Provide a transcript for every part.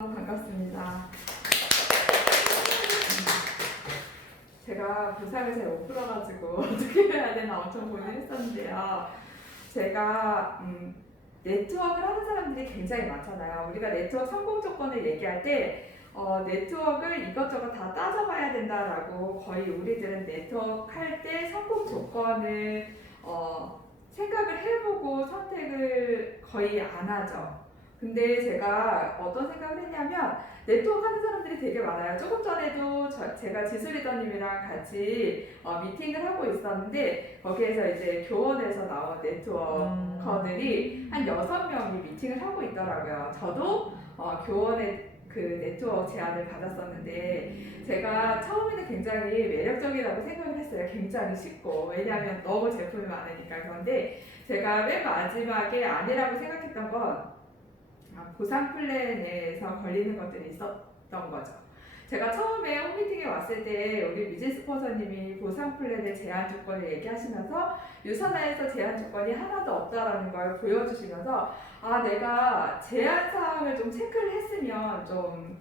반갑습니다. 제가 부상을 잘 못 풀어가지고 어떻게 해야 되나 엄청 고민했었는데요. 제가 네트워크를 하는 사람들이 굉장히 많잖아요. 우리가 네트워크 성공 조건을 얘기할 때 네트워크를 이것저것 다 따져봐야 된다라고 거의 우리들은 네트워크 할 때 성공 조건을 생각을 해보고 선택을 거의 안 하죠. 근데 제가 어떤 생각을 했냐면 네트워크 하는 사람들이 되게 많아요. 조금 전에도 제가 지수리더님이랑 같이 미팅을 하고 있었는데 거기에서 이제 교원에서 나온 네트워커들이 한 6명이 미팅을 하고 있더라고요. 저도 교원의 그 네트워크 제안을 받았었는데 제가 처음에는 굉장히 매력적이라고 생각을 했어요. 굉장히 쉽고 왜냐하면 너무 제품이 많으니까. 그런데 제가 맨 마지막에 아니라고 생각했던 건 보상 플랜에서 걸리는 것들이 있었던 거죠. 제가 처음에 홈미팅에 왔을 때 우리 미지스포서님이 보상 플랜의 제한 조건을 얘기하시면서 유선화에서 제한 조건이 하나도 없다라는 걸 보여주시면서 내가 제한 사항을 좀 체크를 했으면 좀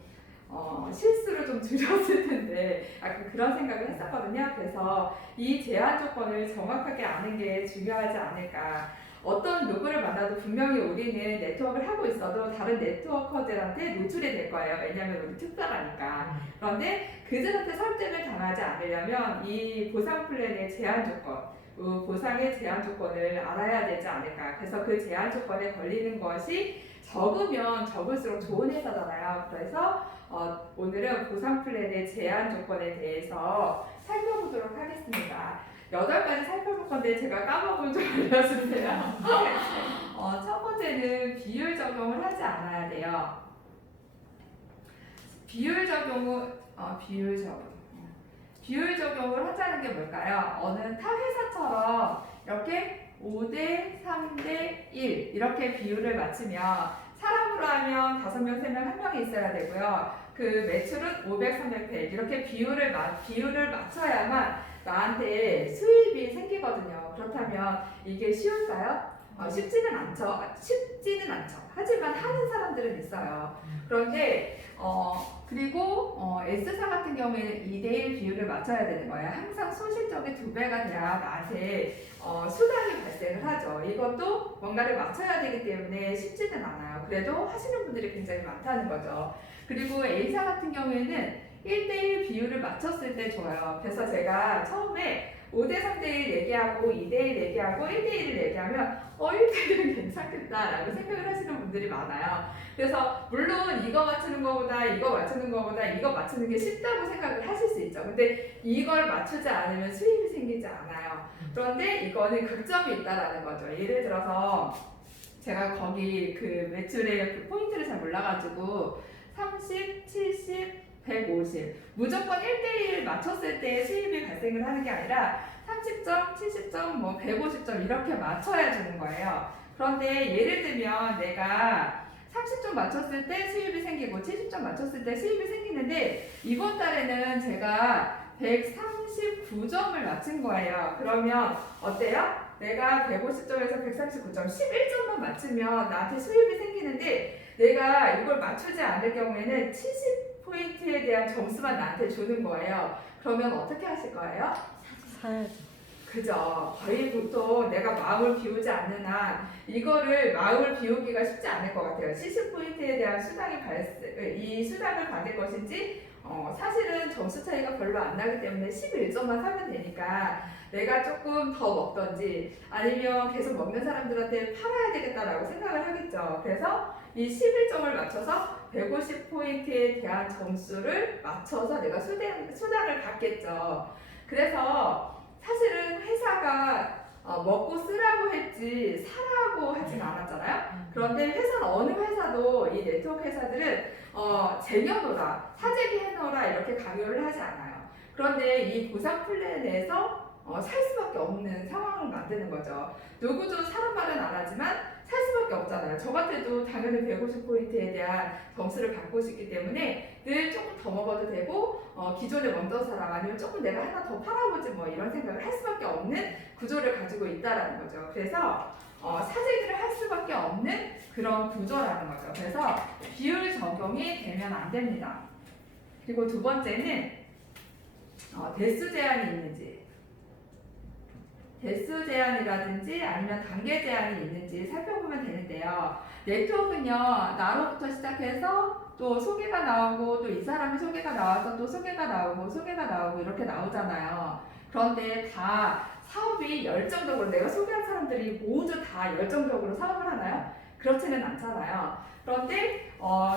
실수를 좀 줄였을 텐데 그런 생각을 했었거든요. 그래서 이 제한 조건을 정확하게 아는 게 중요하지 않을까. 어떤 누구를 만나도 분명히 우리는 네트워크를 하고 있어도 다른 네트워커들한테 노출이 될 거예요. 왜냐하면 우리 특별하니까. 그런데 그들한테 설득을 당하지 않으려면 이 보상 플랜의 제한 조건, 보상의 제한 조건을 알아야 되지 않을까. 그래서 그 제한 조건에 걸리는 것이 적으면 적을수록 좋은 회사잖아요. 그래서 오늘은 보상 플랜의 제한 조건에 대해서 살펴보도록 하겠습니다. 8가지 살펴볼 건데 제가 까먹으면 좀 알려주세요. 첫 번째는 비율 적용을 하지 않아야 돼요. 비율 적용을 하자는 게 뭘까요? 어느 타 회사처럼 이렇게 5대 3대 1 이렇게 비율을 맞추면 사람으로 하면 5명, 3명, 1명이 있어야 되고요. 그 매출은 500, 300, 100 이렇게 비율을 맞춰야만 나한테 수입이 생기거든요. 그렇다면 이게 쉬울까요? 쉽지는 않죠. 하지만 하는 사람들은 있어요. 그런데 그리고 S사 같은 경우에는 2대1 비율을 맞춰야 되는 거예요. 항상 소실적이 2배가 돼야 나한테 수당이 발생을 하죠. 이것도 뭔가를 맞춰야 되기 때문에 쉽지는 않아요. 그래도 하시는 분들이 굉장히 많다는 거죠. 그리고 A사 같은 경우에는 1대1 비율을 맞췄을 때 좋아요. 그래서 제가 처음에 5대 3대 1 얘기하고 2대 1 얘기하고 1대 1을 얘기하면 1대 1은 괜찮겠다라고 생각을 하시는 분들이 많아요. 그래서 물론 이거 맞추는 거보다 이거 맞추는 게 쉽다고 생각을 하실 수 있죠. 근데 이걸 맞추지 않으면 수입이 생기지 않아요. 그런데 이거는 극점이 있다라는 거죠. 예를 들어서 제가 거기 그 매출의 그 포인트를 잘 몰라가지고 30, 70, 150 무조건 1대1 맞췄을 때 수입이 발생을 하는 게 아니라 30점, 70점, 150점 이렇게 맞춰야 주는 거예요. 그런데 예를 들면 내가 30점 맞췄을 때 수입이 생기고 70점 맞췄을 때 수입이 생기는데 이번 달에는 제가 139점을 맞춘 거예요. 그러면 어때요? 내가 150점에서 139점, 11점만 맞추면 나한테 수입이 생기는데 내가 이걸 맞추지 않을 경우에는 70포인트에 대한 점수만 나한테 주는 거예요. 그러면 어떻게 하실 거예요? 사야죠. 그죠. 거의 보통 내가 마음을 비우지 않는 한 이거를 마음을 비우기가 쉽지 않을 것 같아요. 70포인트에 대한 이 수당을 받을 것인지 사실은 점수 차이가 별로 안 나기 때문에 11점만 사면 되니까 내가 조금 더 먹던지 아니면 계속 먹는 사람들한테 팔아야 되겠다라고 생각을 하겠죠. 그래서 이 11점을 맞춰서 150포인트에 대한 점수를 맞춰서 내가 수당을 받겠죠. 그래서 사실은 회사가 먹고 쓰라고 했지 사라고 하진 않았잖아요. 그런데 회사는 어느 회사도 이 네트워크 회사들은 쟁여놓으라, 사재기 해놓으라 이렇게 강요를 하지 않아요. 그런데 이 보상 플랜에서 살 수밖에 없는 상황을 만드는 거죠. 누구도 사람 말은 안 하지만 살 수밖에 없잖아요. 저 같아도 당연히 150포인트에 대한 점수를 받고 싶기 때문에 늘 조금 더 먹어도 되고 기존에 먼저 사람 아니면 조금 내가 하나 더 팔아보지 뭐 이런 생각을 할 수밖에 없는 구조를 가지고 있다라는 거죠. 그래서 사재기를 할 수밖에 없는 그런 구조라는 거죠. 그래서 비율 적용이 되면 안 됩니다. 그리고 두 번째는 대수 제한이 있는지, 대수 제한이라든지 아니면 단계 제한이 있는지 살펴보면 되는데요. 네트워크는요, 나로부터 시작해서 또 소개가 나오고 또 이 사람이 소개가 나와서 또 소개가 나오고 이렇게 나오잖아요. 그런데 다 사업이 열정적으로 내가 소개한 사람들이 모두 다 열정적으로 사업을 하나요? 그렇지는 않잖아요. 그런데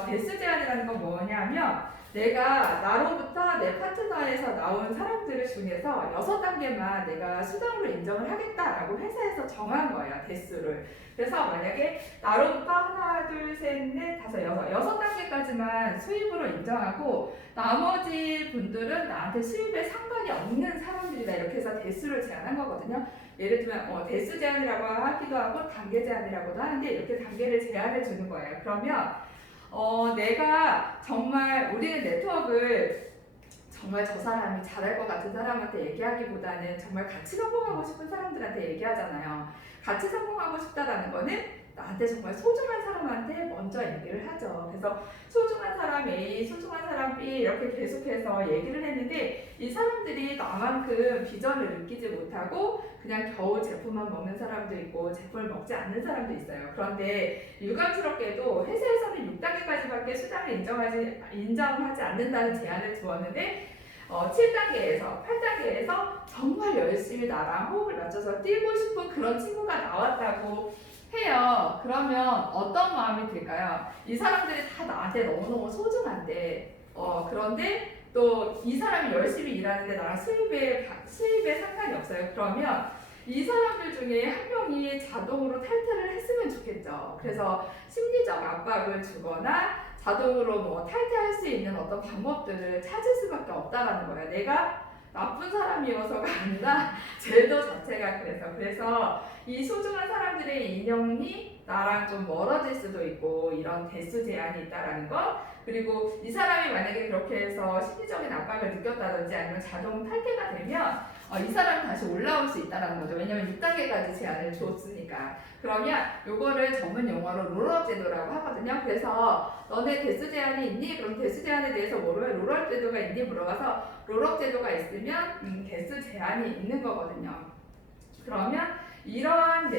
대수 제한이라는 건 뭐냐면 내가 나로부터 내 파트너에서 나온 사람들 중에서 6단계만 내가 수당으로 인정을 하겠다라고 회사에서 정한 거예요. 대수를. 그래서 만약에 나로부터 하나, 둘, 셋, 넷, 다섯, 여섯 단계까지만 수입으로 인정하고 나머지 분들은 나한테 수입에 상관이 없는 사람들이다. 이렇게 해서 대수를 제한한 거거든요. 예를 들면 대수 제한이라고 하기도 하고 단계 제한이라고도 하는데 이렇게 단계를 제한해 주는 거예요. 그러면 내가 정말 우리는 네트워크를 정말 저 사람이 잘할 것 같은 사람한테 얘기하기보다는 정말 같이 성공하고 싶은 사람들한테 얘기하잖아요. 같이 성공하고 싶다라는 거는 나한테 정말 소중한 사람한테 먼저 얘기를 하죠. 그래서 소중한 사람 A, 소중한 사람 B 이렇게 계속해서 얘기를 했는데 이 사람들이 나만큼 비전을 느끼지 못하고 그냥 겨우 제품만 먹는 사람도 있고 제품을 먹지 않는 사람도 있어요. 그런데 유감스럽게도 회사에서는 6단계까지밖에 수당을 인정하지 않는다는 제안을 두었는데 7단계에서 8단계에서 정말 열심히 나랑 호흡을 맞춰서 뛰고 싶은 그런 친구가 나왔다고 해요. 그러면 어떤 마음이 들까요? 이 사람들이 다 나한테 너무너무 소중한데 그런데 또 이 사람이 열심히 일하는데 나랑 수입에 상관이 없어요. 그러면 이 사람들 중에 한 명이 자동으로 탈퇴를 했으면 좋겠죠. 그래서 심리적 압박을 주거나 자동으로 뭐 탈퇴할 수 있는 어떤 방법들을 찾을 수밖에 없다라는 거예요. 내가 나쁜 사람이어서가 아니라 제도 자체가 그래서 이 소중한 사람들의 인연이 나랑 좀 멀어질 수도 있고 이런 대수 제한이 있다라는 것. 그리고 이 사람이 만약에 그렇게 해서 심리적인 압박을 느꼈다든지 아니면 자동 탈퇴가 되면 이 사람이 다시 올라올 수 있다는 거죠. 왜냐면 6단계까지 제한을 줬으니까. 그러면 요거를 전문 용어로 롤업 제도라고 하거든요. 그래서 너네 대수 제한이 있니? 그럼 대수 제한에 대해서 모르면 롤업 제도가 있니? 물어봐서 롤업 제도가 있으면 대수 제한이 있는 거거든요. 그러면 이러한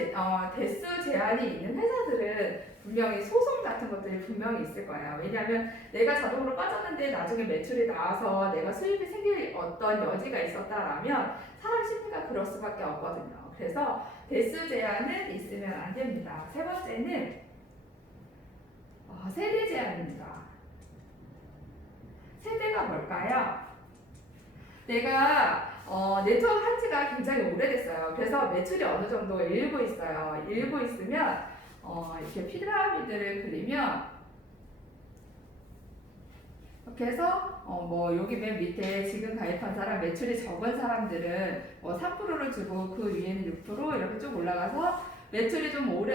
대수 제한이 있는 회사들은 분명히 소송 같은 것들이 분명히 있을 거예요. 왜냐하면 내가 자동으로 빠졌는데 나중에 매출이 나와서 내가 수입이 생길 어떤 여지가 있었다라면 사람 심리가 그럴 수밖에 없거든요. 그래서 대수 제한은 있으면 안 됩니다. 세 번째는 세대 제한입니다. 세대가 뭘까요? 내가 네트워크 한 지가 굉장히 오래됐어요. 그래서 매출이 어느 정도 일고 있어요. 일고 있으면 이렇게 피라미드를 그리면 이렇게 해서 뭐 여기 맨 밑에 지금 가입한 사람 매출이 적은 사람들은 3%를 주고 그 위에는 6% 이렇게 쭉 올라가서 매출이 좀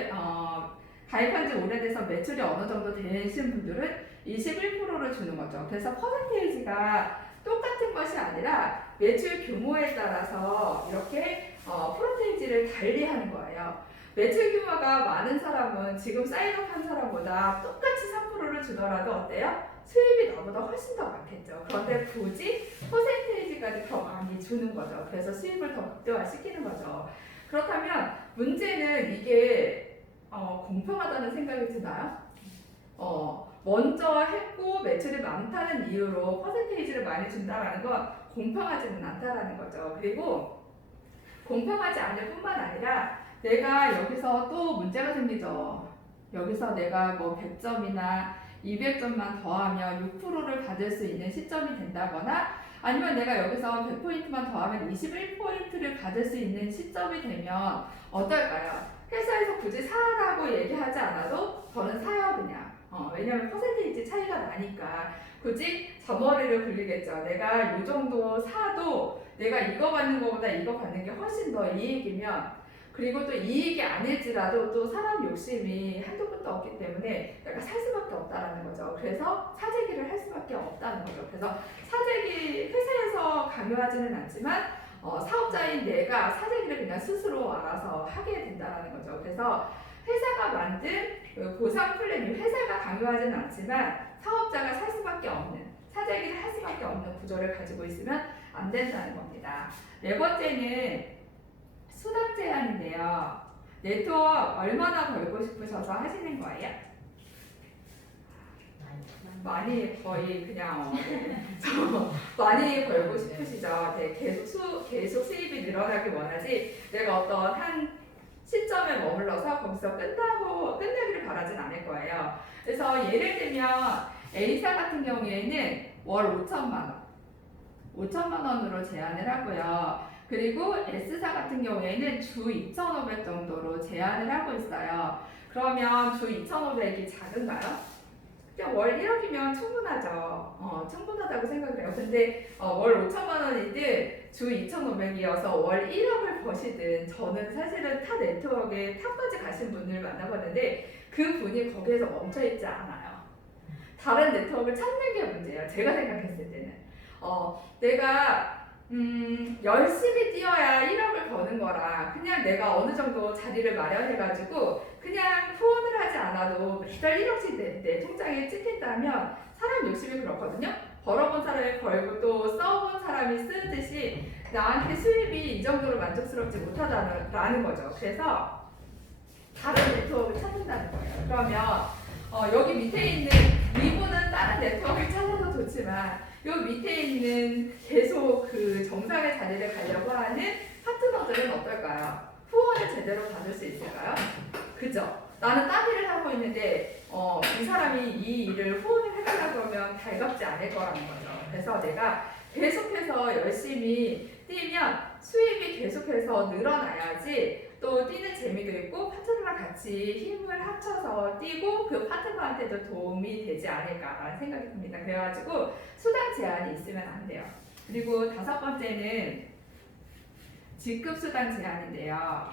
가입한 지 오래돼서 매출이 어느 정도 되신 분들은 21%를 주는 거죠. 그래서 퍼센테이지가 똑같은 것이 아니라 매출 규모에 따라서 이렇게 퍼센테이지를 달리하는 거예요. 매출 규모가 많은 사람은 지금 사인업한 사람보다 똑같이 3%를 주더라도 어때요? 수입이 나보다 훨씬 더 많겠죠. 그런데 굳이 퍼센테이지까지 더 많이 주는 거죠. 그래서 수입을 더 극대화시키는 거죠. 그렇다면 문제는 이게 공평하다는 생각이 드나요? 먼저 했고 매출이 많다는 이유로 퍼센테이지를 많이 준다라는 건 공평하지는 않다라는 거죠. 그리고 공평하지 않을 뿐만 아니라 내가 여기서 또 문제가 생기죠. 여기서 내가 뭐 100점이나 200점만 더하면 6%를 받을 수 있는 시점이 된다거나 아니면 내가 여기서 100포인트만 더하면 21포인트를 받을 수 있는 시점이 되면 어떨까요? 회사에서 굳이 사라고 얘기하지 않아도 저는 사요 그냥. 왜냐면 퍼센테이지 차이가 나니까 굳이 저 머리를 굴리겠죠. 내가 이 정도 사도 내가 이거 받는 것보다 이거 받는 게 훨씬 더 이익이면 그리고 또 이익이 아닐지라도 또 사람 욕심이 한두 끝도 없기 때문에 내가 살 수밖에 없다라는 거죠. 그래서 사재기를 할 수밖에 없다는 거죠. 그래서 사재기 회사에서 강요하지는 않지만 사업자인 내가 사재기를 그냥 스스로 알아서 하게 된다는 거죠. 그래서 회사가 만든 그 보상 플랜이 회사가 강요하지는 않지만 사업자가 살 수밖에 없는 사재기를 할 수밖에 없는 구조를 가지고 있으면 안 된다는 겁니다. 네 번째는 수당 제한인데요. 네트워크 얼마나 벌고 싶으셔서 하시는 거예요? 많이 거의 그냥 많이 벌고 싶으시죠. 네, 계속 수입이 늘어나길 원하지 내가 어떤 한 시점에 머물러서 거기서 끝나기를 바라진 않을 거예요. 그래서 예를 들면 A사 같은 경우에는 월 5천만 원으로 제한을 하고요. 그리고 S사 같은 경우에는 주 2,500 정도로 제한을 하고 있어요. 그러면 주 2,500이 작은가요? 그냥 월 1억이면 충분하죠. 충분하다고 생각을 해요. 근데 월 5천만 원이든 주 2,500이어서 월 1억을 버시든 저는 사실은 타 네트워크에 탑까지 가신 분을 만나봤는데 그 분이 거기에서 멈춰있지 않아요. 다른 네트워크를 찾는 게 문제예요. 제가 생각했을 때는. 내가 열심히 뛰어야 1억을 버는 거라 그냥 내가 어느 정도 자리를 마련해가지고 그냥 후원을 하지 않아도 매달 1억씩 내 통장에 찍힌다면 사람 욕심이 그렇거든요. 벌어본 사람이 벌고 또 써본 사람이 쓰듯이 나한테 수입이 이 정도로 만족스럽지 못하다는 거죠. 그래서 다른 네트워크를 찾는다는 거예요. 그러면 여기 밑에 있는 이분은 다른 네트워크를 찾아도 좋지만 요 밑에 있는 계속 그 정상의 자리를 가려고 하는 파트너들은 어떨까요? 후원을 제대로 받을 수 있을까요? 그죠? 나는 딴 일을 하고 있는데 이 사람이 이 일을 후원을 해달라고 하면 달갑지 않을 거라는 거죠. 그래서 내가 계속해서 열심히 뛰면 수입이 계속해서 늘어나야지 또 뛰는 재미도 있고 파트너랑 같이 힘을 합쳐서 뛰고 그 파트너한테도 도움이 되지 않을까라는 생각이 듭니다. 그래가지고 수당 제한이 있으면 안 돼요. 그리고 5번째는 직급 수당 제한인데요.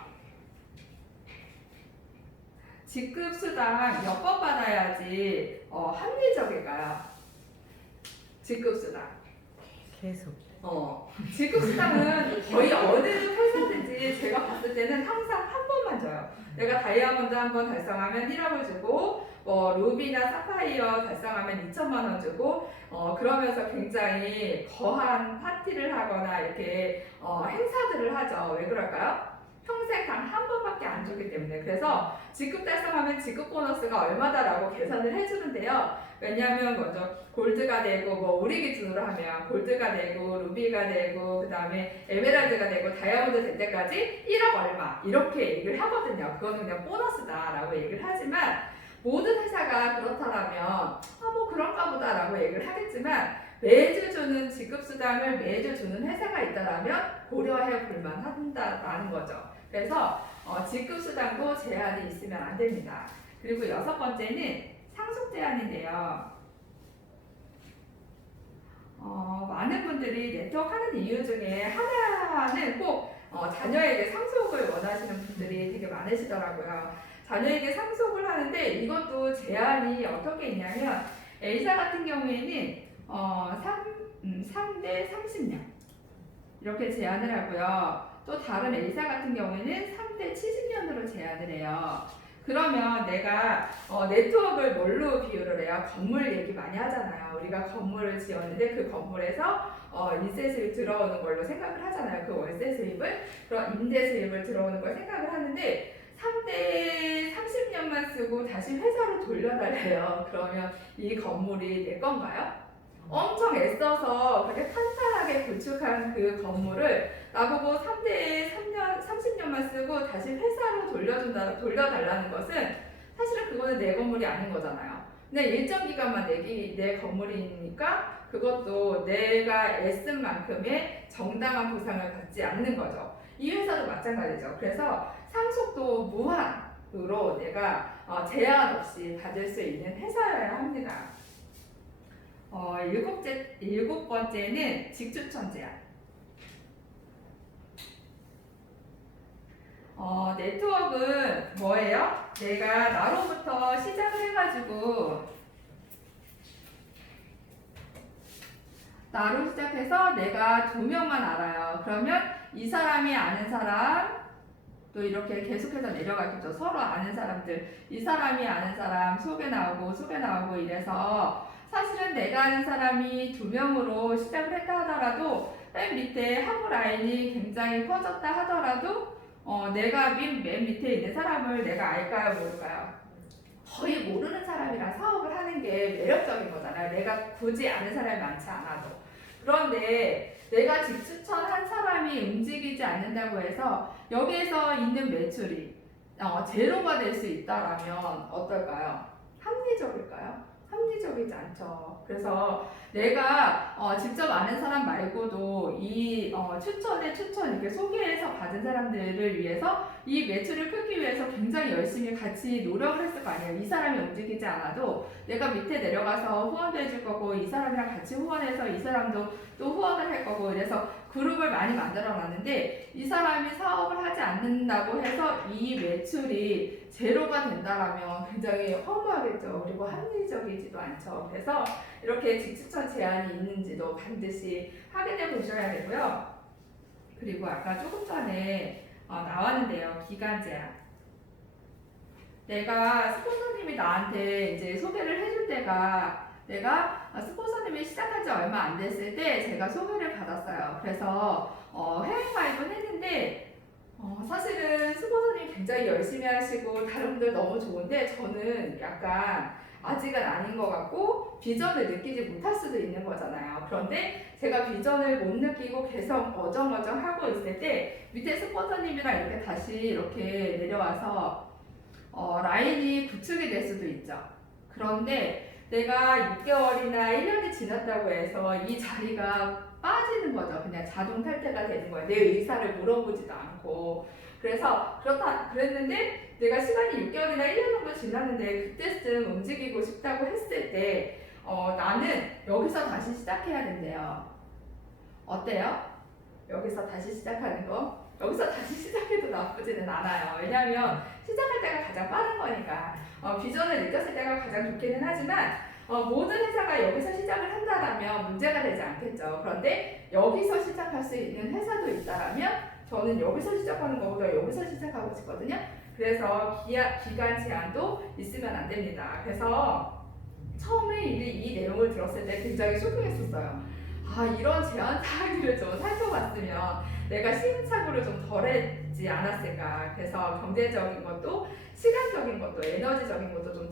직급 수당 몇 번 받아야지 합리적일까요? 직급 수당. 계속. 직급 수당은 거의 어느 회사든지 제가 봤을 때는 항상 한 번만 줘요. 내가 다이아몬드 한 번 달성하면 1억을 주고 루비나 사파이어 달성하면 2천만 원 주고 그러면서 굉장히 거한 파티를 하거나 이렇게 행사들을 하죠. 왜 그럴까요? 평생 단 한 번밖에 안 주기 때문에. 그래서 직급 달성하면 직급 보너스가 얼마다라고 계산을 해주는데요. 왜냐하면 먼저 골드가 되고 우리 기준으로 하면 골드가 되고 루비가 되고 그 다음에 에메랄드가 되고 다이아몬드 될 때까지 1억 얼마 이렇게 얘기를 하거든요. 그거는 그냥 보너스다라고 얘기를 하지만 모든 회사가 그렇다라면 그런가 보다라고 얘기를 하겠지만 매주 주는 직급수당을 매주 주는 회사가 있다라면 고려해 볼 만한다라는 거죠. 그래서 직급수당도 제한이 있으면 안 됩니다. 그리고 6번째는 상속 제한인데요. 많은 분들이 네트워크 하는 이유 중에 하나는 꼭 자녀에게 상속을 원하시는 분들이 되게 많으시더라고요. 자녀에게 상속을 하는데 이것도 제한이 어떻게 있냐면 A사 같은 경우에는 3대 30년 이렇게 제한을 하고요. 또 다른 A사 같은 경우에는 3대 70년으로 제한을 해요. 그러면 내가 네트워크를 뭘로 비유를 해요? 건물 얘기 많이 하잖아요. 우리가 건물을 지었는데 그 건물에서 인세 수입 들어오는 걸로 생각을 하잖아요. 그 월세 수입을 그런 임대 수입을 들어오는 걸 생각을 하는데 3대 30년만 쓰고 다시 회사로 돌려달래요. 그러면 이 건물이 내 건가요? 엄청 애써서 그렇게 탄탄하게 구축한 그 건물을 나보고 3대 3년, 30년만 쓰고 다시 회사로 돌려달라는 것은 사실은 그거는 내 건물이 아닌 거잖아요. 그냥 일정 기간만 내 건물이니까 그것도 내가 애쓴 만큼의 정당한 보상을 받지 않는 거죠. 이 회사도 마찬가지죠. 그래서 상속도 무한으로 내가 제한 없이 받을 수 있는 회사여야 합니다. 7번째는 직추천 제한. 네트워크는 뭐예요? 내가 나로부터 시작을 해가지고 나로 시작해서 내가 2명만 알아요. 그러면 이 사람이 아는 사람, 또 이렇게 계속해서 내려가겠죠. 서로 아는 사람들, 이 사람이 아는 사람 소개 나오고 이래서 사실은 내가 아는 사람이 2명으로 시작을 했다 하더라도 맨 밑에 하부 라인이 굉장히 커졌다 하더라도 내가 맨 밑에 있는 사람을 내가 알까요, 모를까요? 거의 모르는 사람이랑 사업을 하는 게 매력적인 거잖아요. 내가 굳이 아는 사람이 많지 않아도. 그런데 내가 직추천한 사람이 움직이지 않는다고 해서 여기에서 있는 매출이 제로가 될 수 있다라면 어떨까요? 합리적일까요? 합리적이지 않죠. 그래서 내가 직접 아는 사람 말고도 이 추천 이렇게 소개해서 받은 사람들을 위해서 이 매출을 끌기 위해서 굉장히 열심히 같이 노력을 했을 거 아니에요. 이 사람이 움직이지 않아도 내가 밑에 내려가서 후원도 해줄 거고 이 사람이랑 같이 후원해서 이 사람도 또 후원을 할 거고 그래서 그룹을 많이 만들어 놨는데 이 사람이 사업을 하지 않는다고 해서 이 매출이 제로가 된다라면 굉장히 허무하겠죠. 그리고 합리적이지도 않죠. 그래서 이렇게 직추천 제한이 있는지도 반드시 확인해 보셔야 되고요. 그리고 아까 조금 전에 나왔는데요. 기간 제한. 내가 스폰서님이 나한테 이제 소개를 해줄 때가 내가 스폰서님이 시작한 지 얼마 안 됐을 때 제가 소개를 받았어요. 그래서 해외 가입은 했는데 사실은 스폰서님 굉장히 열심히 하시고 다른 분들 너무 좋은데 저는 약간 아직은 아닌 것 같고 비전을 느끼지 못할 수도 있는 거잖아요. 그런데 제가 비전을 못 느끼고 계속 어정어정하고 있을 때 밑에 스폰서님이랑 이렇게 다시 이렇게 내려와서 라인이 구축이 될 수도 있죠. 그런데 내가 6개월이나 1년이 지났다고 해서 이 자리가 빠지는 거죠. 그냥 자동 탈퇴가 되는 거예요. 내 의사를 물어보지도 않고. 그래서 그랬는데 내가 시간이 6개월이나 1년 정도 지났는데 그때쯤 움직이고 싶다고 했을 때 나는 여기서 다시 시작해야 된대요. 어때요? 여기서 다시 시작하는 거? 여기서 다시 시작해도 나쁘지는 않아요. 왜냐하면 시작할 때가 가장 빠른 거니까 비전을 느꼈을 때가 가장 좋기는 하지만 모든 회사가 여기서 시작을 한다면 문제가 되지 않겠죠. 그런데 여기서 시작할 수 있는 회사도 있다면 저는 여기서 시작하는 것보다 여기서 시작하고 싶거든요. 그래서 기간 제한도 있으면 안 됩니다. 그래서 처음에 이 내용을 들었을 때 굉장히 쇼킹했었어요. 이런 제한 사항들을 좀 살펴봤으면 내가 시행착오를 좀 덜했지 않았을까. 그래서 경제적인 것도 시간적인 것도 에너지적인 것도 좀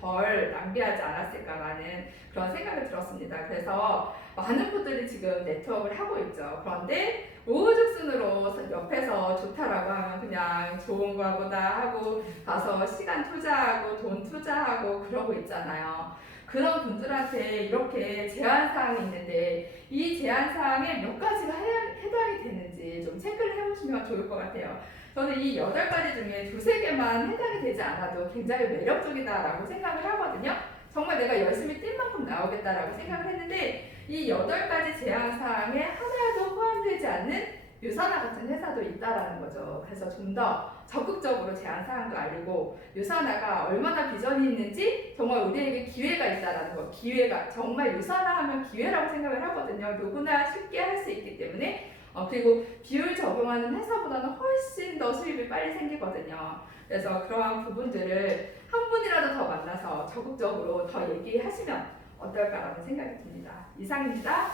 덜 낭비하지 않았을까라는 그런 생각이 들었습니다. 그래서 많은 분들이 지금 네트워크를 하고 있죠. 그런데 우후죽순으로 옆에서 좋다라고 하면 그냥 좋은 거보다 하고 가서 시간 투자하고 돈 투자하고 그러고 있잖아요. 그런 분들한테 이렇게 제한사항이 있는데 이 제한사항에 몇 가지가 해당이 되는지 좀 체크를 해보시면 좋을 것 같아요. 저는 이 8가지 중에 2-3개만 해당이 되지 않아도 굉장히 매력적이다라고 생각을 하거든요. 정말 내가 열심히 뛸 만큼 나오겠다라고 생각을 했는데 이 8가지 제한사항에 하나도 포함되지 않는 유산화 같은 회사도 있다라는 거죠. 그래서 좀 더 적극적으로 제한사항도 알리고 유산화가 얼마나 비전이 있는지 정말 우리에게 기회가 있다라는 거. 기회가 정말 유산화하면 기회라고 생각을 하거든요. 누구나 쉽게 할 수 있기 때문에 그리고 비율 적용하는 회사보다는 훨씬 더 수입이 빨리 생기거든요. 그래서 그러한 부분들을 한 분이라도 더 만나서 적극적으로 더 얘기하시면 어떨까라는 생각이 듭니다. 이상입니다.